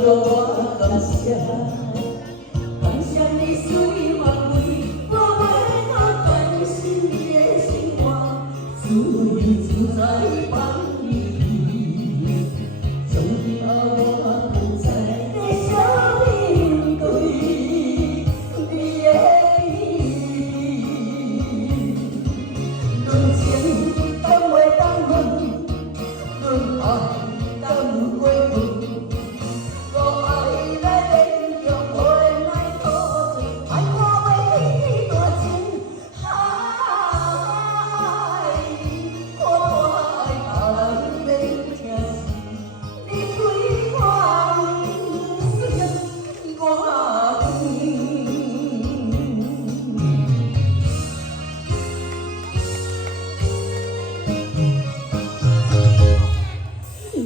让我感谢，感谢你随万位，我为他关心你的生活，自由自在放你，从今后我不再在笑面对你的意，论情敢袂当问，论爱敢有过分。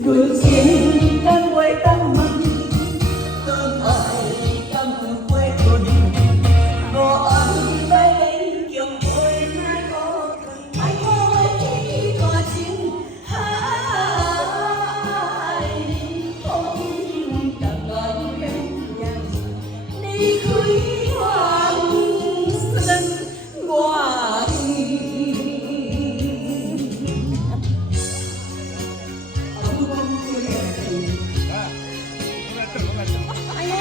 论情敢袂当问，论爱敢有过分？我爱来勉强，袂来孤单，爱我袂起大情，风雨逐眼变，离开我算我甜。 哎呀！